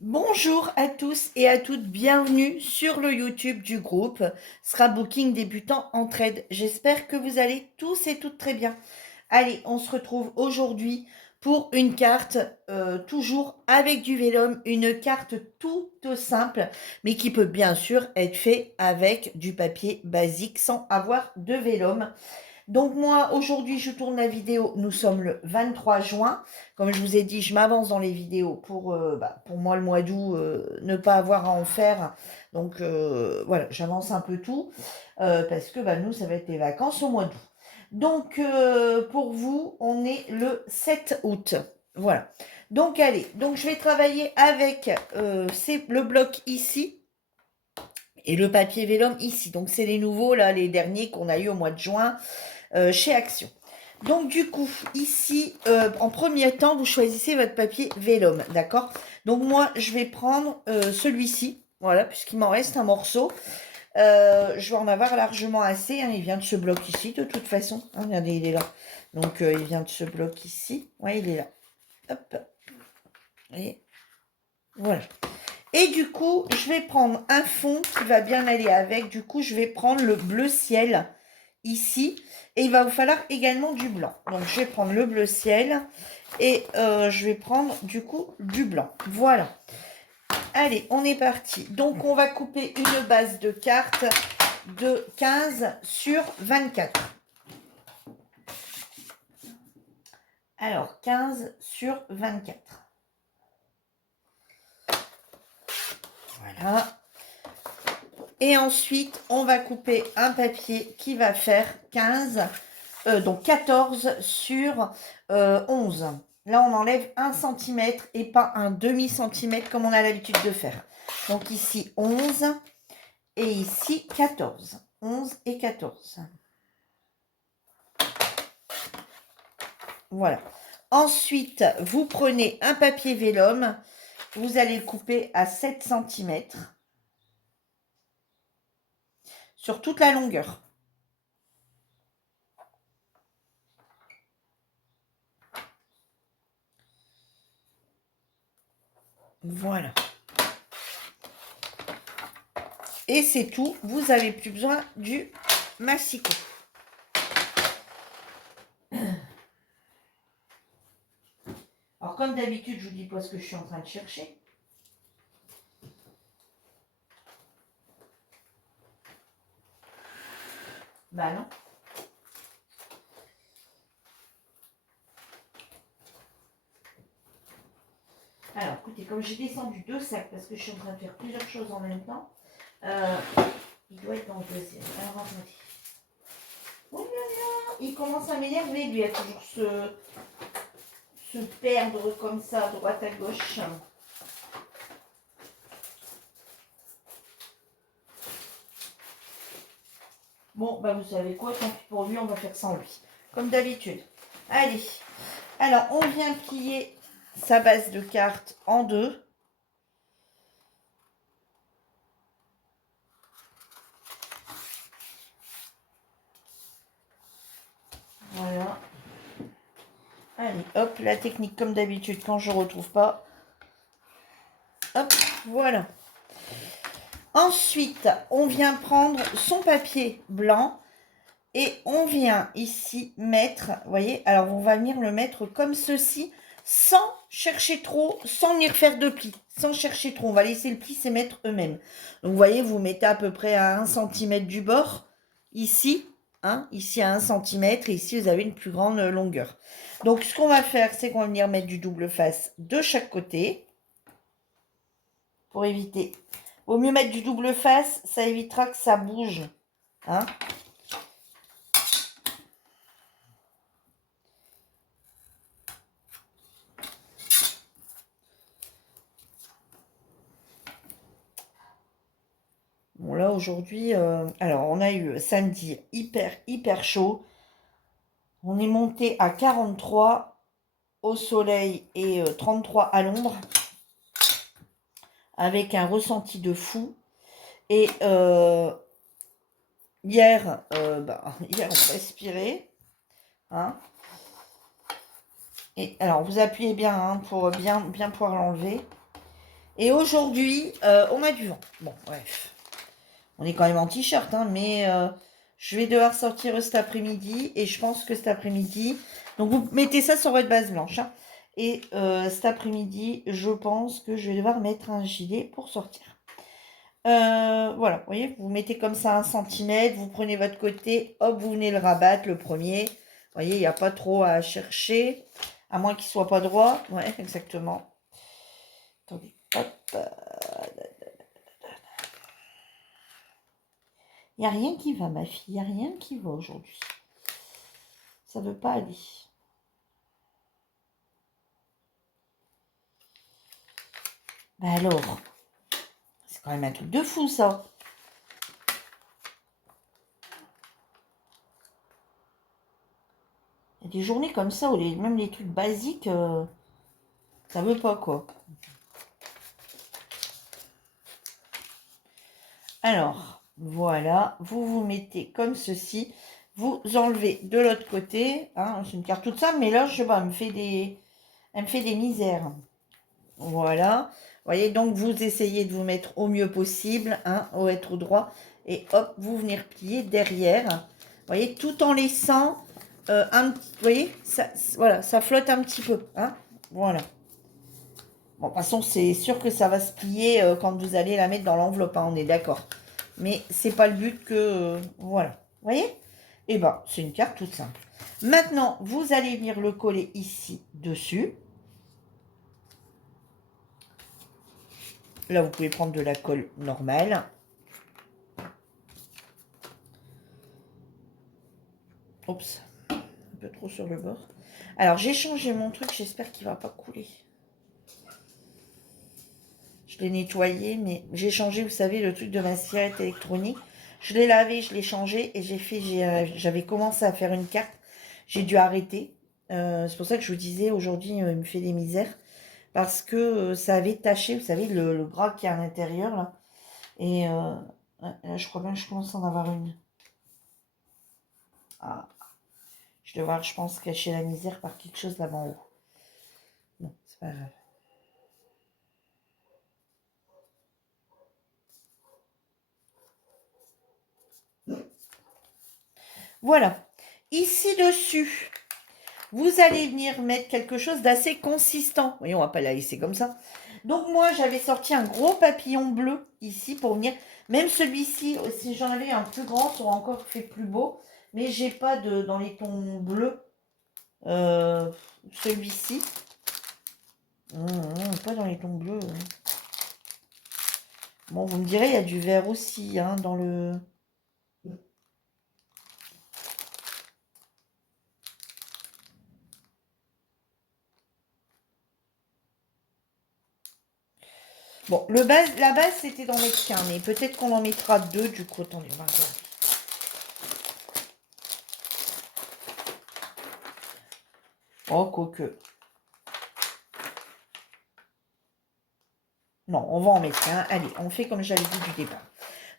Bonjour à tous et à toutes, bienvenue sur le YouTube du groupe Scrapbooking débutant en trade. J'espère que vous allez tous et toutes très bien. Allez, on se retrouve aujourd'hui pour une carte, toujours avec du vélum, une carte toute simple, mais qui peut bien sûr être fait avec du papier basique sans avoir de vélum. Donc moi, aujourd'hui, je tourne la vidéo. Nous sommes le 23 juin. Comme je vous ai dit, je m'avance dans les vidéos pour moi, le mois d'août, ne pas avoir à en faire. Donc voilà, j'avance un peu tout parce que nous, ça va être les vacances au mois d'août. Donc pour vous, on est le 7 août. Voilà. Donc allez, donc je vais travailler avec le bloc ici et le papier vélum ici. Donc c'est les nouveaux, là, les derniers qu'on a eu au mois de juin chez Action. Donc du coup, ici, en premier temps, vous choisissez votre papier vélum, d'accord? Donc moi, je vais prendre celui-ci, voilà, puisqu'il m'en reste un morceau. Je vais en avoir largement assez, hein, il vient de ce bloc ici, de toute façon. Hein, regardez, il est là. Donc il vient de ce bloc ici. Ouais, il est là. Hop. Et voilà. Et du coup, je vais prendre un fond qui va bien aller avec. Du coup, je vais prendre le bleu ciel ici. Et il va vous falloir également du blanc. Donc, je vais prendre le bleu ciel et je vais prendre du coup du blanc. Voilà. Allez, on est parti. Donc, on va couper une base de cartes de 15 sur 24. Alors, 15 sur 24. Voilà. Et ensuite, on va couper un papier qui va faire 15, donc 14 sur 11. Là, on enlève 1 cm et pas un demi-centimètre comme on a l'habitude de faire. Donc ici, 11 et ici, 14. 11 et 14. Voilà. Ensuite, vous prenez un papier vélum. Vous allez le couper à 7 cm sur toute la longueur. Voilà. Et c'est tout. Vous n'avez plus besoin du massicot. Alors, comme d'habitude, je vous dis pas ce que je suis en train de chercher. Bah non. Alors, écoutez, comme j'ai descendu 2 sacs parce que je suis en train de faire plusieurs choses en même temps, il doit être dans le deuxième. Alors, attendez. Oh là là, il commence à m'énerver, lui, à toujours se perdre comme ça, à droite à gauche. Bon, bah vous savez quoi, tant pis pour lui, on va faire sans lui. Comme d'habitude. Allez. Alors, on vient plier sa base de cartes en deux. Voilà. Allez, hop, la technique comme d'habitude quand je ne retrouve pas. Hop, voilà. Ensuite, on vient prendre son papier blanc et on vient ici mettre, vous voyez, alors on va venir le mettre comme ceci, sans chercher trop, sans venir faire de plis, sans chercher trop. On va laisser le pli s'émettre eux-mêmes. Donc, vous voyez, vous mettez à peu près à 1 cm du bord, ici, hein, ici à 1 cm, et ici, vous avez une plus grande longueur. Donc, ce qu'on va faire, c'est qu'on va venir mettre du double face de chaque côté, pour éviter. Vaut mieux mettre du double face, ça évitera que ça bouge, hein. Bon, là, aujourd'hui, alors, on a eu samedi hyper chaud. On est monté à 43 au soleil et 33 à l'ombre, avec un ressenti de fou. Et hier, hier, on respirait. Hein. Et alors, vous appuyez bien hein, pour bien pouvoir l'enlever. Et aujourd'hui, on a du vent. Bon, bref. On est quand même en t-shirt, hein, mais je vais devoir sortir cet après-midi. Et je pense que cet après-midi... Donc, vous mettez ça sur votre base blanche. Hein, et cet après-midi, je pense que je vais devoir mettre un gilet pour sortir. Voilà, vous voyez, vous mettez comme ça 1 cm, vous prenez votre côté, hop, vous venez le rabattre, le premier. Vous voyez, il n'y a pas trop à chercher, à moins qu'il soit pas droit. Ouais, exactement. Attendez, hop. Il n'y a rien qui va, ma fille, il n'y a rien qui va aujourd'hui. Ça ne veut pas aller. Bah alors, c'est quand même un truc de fou, ça. Il y a des journées comme ça où même les trucs basiques, ça veut pas, quoi. Alors, voilà, vous vous mettez comme ceci. Vous enlevez de l'autre côté. Hein, c'est une carte toute simple, mais là, je sais pas, elle me fait des misères. Voilà. Vous voyez, donc vous essayez de vous mettre au mieux possible, hein, au être droit. Et hop, vous venez replier derrière. Vous voyez, tout en laissant un petit... Vous voyez, ça, voilà, ça flotte un petit peu. Hein, voilà. Bon, de toute façon, c'est sûr que ça va se plier quand vous allez la mettre dans l'enveloppe, hein, on est d'accord. Mais c'est pas le but que... voilà. Vous voyez? Eh ben, c'est une carte toute simple. Maintenant, vous allez venir le coller ici, dessus. Là, vous pouvez prendre de la colle normale. Oups, un peu trop sur le bord. Alors, j'ai changé mon truc, j'espère qu'il va pas couler. Je l'ai nettoyé, mais j'ai changé, vous savez, le truc de ma cigarette électronique. Je l'ai lavé, je l'ai changé et j'avais commencé à faire une carte. J'ai dû arrêter. C'est pour ça que je vous disais, aujourd'hui, il me fait des misères. Parce que ça avait taché, vous savez, le gras qui est à l'intérieur, là. Et là, je crois bien que je commence à en avoir une. Ah, je vais devoir, je pense, cacher la misère par quelque chose là-bas en haut. Non, c'est pas grave. Voilà. Ici dessus, vous allez venir mettre quelque chose d'assez consistant. Voyons, on va pas la laisser comme ça. Donc moi, j'avais sorti un gros papillon bleu ici pour venir. Même celui-ci, si j'en avais un plus grand, ça aurait encore fait plus beau. Mais j'ai pas de dans les tons bleus. Celui-ci. Pas dans les tons bleus. Bon, vous me direz, il y a du vert aussi hein, dans le... Bon, la base, c'était d'en mettre qu'un, mais peut-être qu'on en mettra deux, du coup. Attendez, on va regarder. Oh, quoique. Non, on va en mettre un. Allez, on fait comme j'avais dit du départ.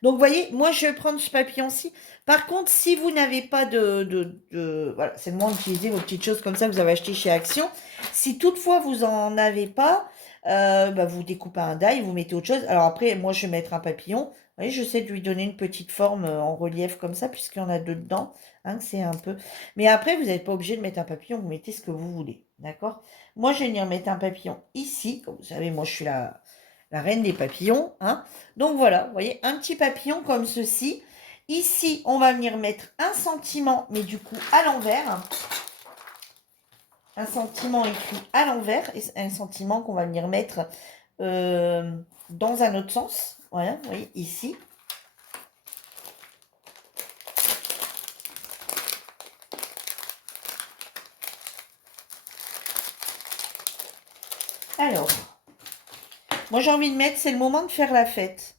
Donc, vous voyez, moi, je vais prendre ce papillon-ci. Par contre, si vous n'avez pas voilà, c'est le moment d'utiliser vos petites choses comme ça que vous avez achetées chez Action. Si toutefois, vous n'en avez pas, bah, vous découpez un die, vous mettez autre chose. Alors après, moi, je vais mettre un papillon. Vous voyez, j'essaie de lui donner une petite forme en relief comme ça, puisqu'il y en a deux dedans. Hein, c'est un peu... Mais après, vous n'êtes pas obligé de mettre un papillon. Vous mettez ce que vous voulez. D'accord? Moi, je vais venir mettre un papillon ici. Comme vous savez, moi, je suis la reine des papillons. Hein. Donc voilà, vous voyez, un petit papillon comme ceci. Ici, on va venir mettre un sentiment, mais du coup à l'envers. Un sentiment écrit à l'envers et un sentiment qu'on va venir mettre dans un autre sens. Voilà, vous voyez, ici. Alors, moi j'ai envie de mettre, c'est le moment de faire la fête.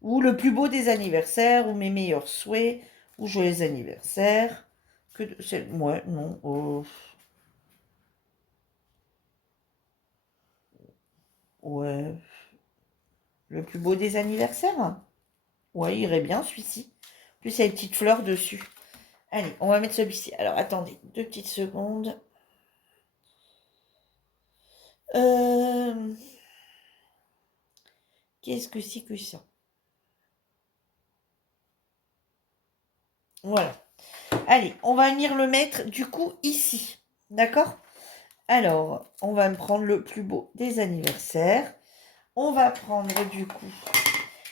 Ou le plus beau des anniversaires, ou mes meilleurs souhaits, ou joyeux anniversaire. Ouais, non. Ouais. Le plus beau des anniversaires? Ouais, il irait bien celui-ci. En plus, il y a une petite fleur dessus. Allez, on va mettre celui-ci. Alors, attendez, 2 petites secondes. Euh, Qu'est-ce que c'est que ça? Voilà. Allez, on va venir le mettre du coup ici. D'accord? Alors, on va me prendre le plus beau des anniversaires. On va prendre du coup.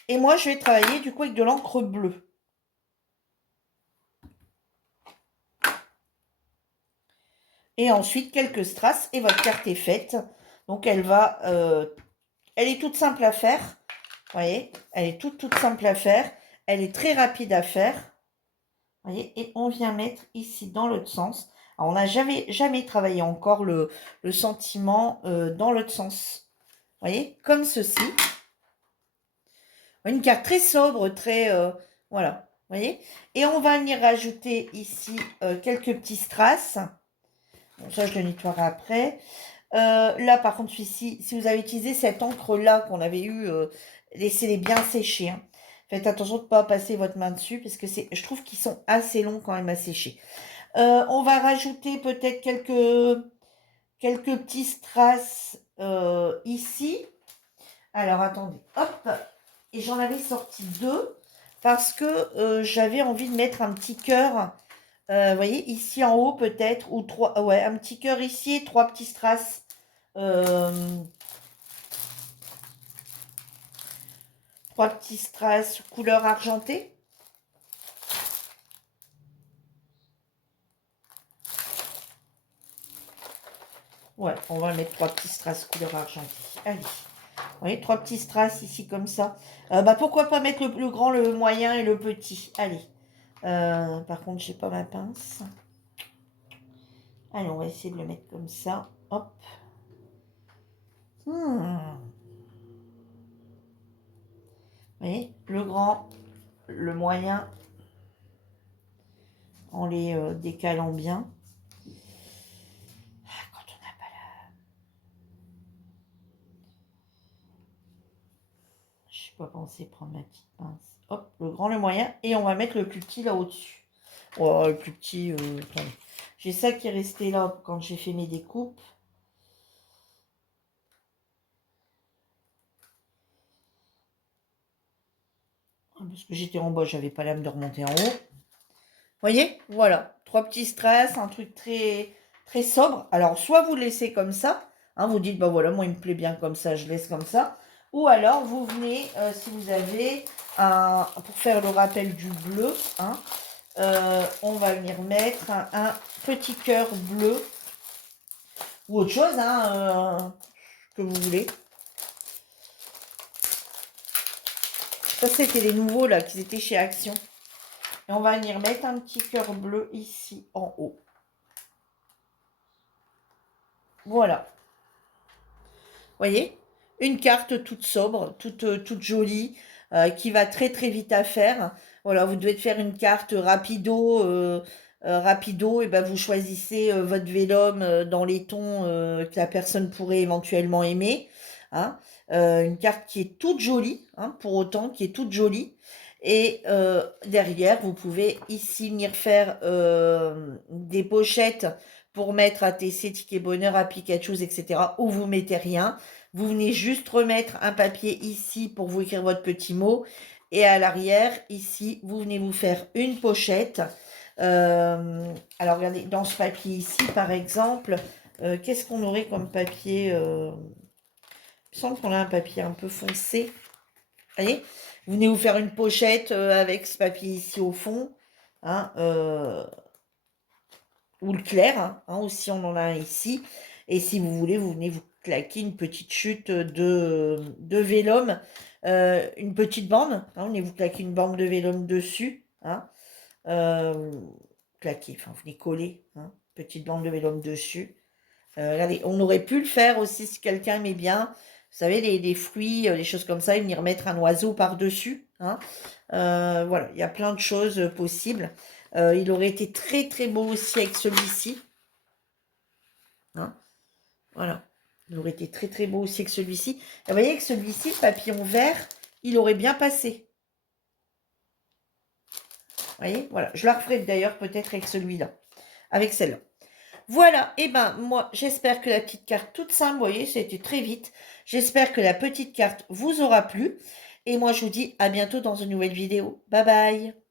Et moi, je vais travailler du coup avec de l'encre bleue. Et ensuite, quelques strass et votre carte est faite. Donc, elle est toute simple à faire. Vous voyez, elle est toute simple à faire. Elle est très rapide à faire. Vous voyez, et on vient mettre ici dans l'autre sens. Alors, on n'a jamais travaillé encore le sentiment dans l'autre sens. Vous voyez, comme ceci. Une carte très sobre, très... voilà, vous voyez. Et on va venir rajouter ici quelques petits strass. Bon, ça, je le nettoierai après. Là, par contre, celui-ci, si vous avez utilisé cette encre-là qu'on avait eu, laissez-les bien sécher. Hein. Faites attention de ne pas passer votre main dessus parce que je trouve qu'ils sont assez longs quand même à sécher. On va rajouter peut-être quelques petits strass ici. Alors, attendez. Hop. Et j'en avais sorti 2 parce que j'avais envie de mettre un petit cœur. Vous voyez, ici en haut peut-être, ou 3, ouais, un petit cœur ici et 3 petits strass. 3 petits strass couleur argentée. Ouais, on va mettre 3 petits strass couleur argentée. Allez. Vous voyez, 3 petits strass ici comme ça. Pourquoi pas mettre le grand, le moyen et le petit. Allez. Par contre, j'ai pas ma pince. Allez, on va essayer de le mettre comme ça. Hop. Vous voyez, le grand, le moyen, en les décalant bien. Quand on n'a pas la... Je n'ai pas pensé prendre ma petite pince. Hop, le grand, le moyen. Et on va mettre le plus petit là au-dessus. Oh, le plus petit, attendez. J'ai ça qui est resté là quand j'ai fait mes découpes. Parce que j'étais en bas, j'avais pas l'âme de remonter en haut. Voyez, voilà, 3 petits strass, un truc très, très sobre. Alors, soit vous laissez comme ça, hein, vous dites, bah voilà, moi il me plaît bien comme ça, je laisse comme ça. Ou alors, vous venez, si vous avez, pour faire le rappel du bleu, hein, on va venir mettre un petit cœur bleu, ou autre chose, hein, que vous voulez. Ça, c'était les nouveaux, là, qui étaient chez Action. Et on va venir mettre un petit cœur bleu ici, en haut. Voilà. Voyez, une carte toute sobre, toute jolie, qui va très très vite à faire. Voilà, vous devez faire une carte rapido, et ben vous choisissez votre vélum dans les tons que la personne pourrait éventuellement aimer. Hein. Une carte qui est toute jolie, hein, pour autant, qui est toute jolie. Et derrière, vous pouvez ici venir faire des pochettes pour mettre ATC, Ticket Bonheur, à Pikachu, etc. Où vous mettez rien. Vous venez juste remettre un papier ici pour vous écrire votre petit mot. Et à l'arrière, ici, vous venez vous faire une pochette. Alors, regardez, dans ce papier ici, par exemple, qu'est-ce qu'on aurait comme papier Il me semble qu'on a un papier un peu foncé. Vous voyez, vous venez vous faire une pochette avec ce papier ici au fond. Hein, ou le clair, hein, aussi on en a un ici. Et si vous voulez, vous venez vous claquer une petite chute de vélum, une petite bande, hein, vous venez vous claquer une bande de vélum dessus, hein, claquer, enfin vous venez coller, hein, petite bande de vélum dessus. Regardez, on aurait pu le faire aussi si quelqu'un aimait bien, vous savez, les fruits, les choses comme ça, et venir mettre un oiseau par-dessus, hein. Voilà, il y a plein de choses possibles. Il aurait été très très beau aussi avec celui-ci. Hein, voilà. Il aurait été très très beau aussi avec celui-ci. Vous voyez que celui-ci, le papillon vert, il aurait bien passé. Vous voyez, voilà. Je la referai d'ailleurs peut-être avec celui-là. Avec celle-là. Voilà, et ben moi j'espère que la petite carte toute simple, vous voyez, ça a été très vite. J'espère que la petite carte vous aura plu. Et moi je vous dis à bientôt dans une nouvelle vidéo. Bye bye.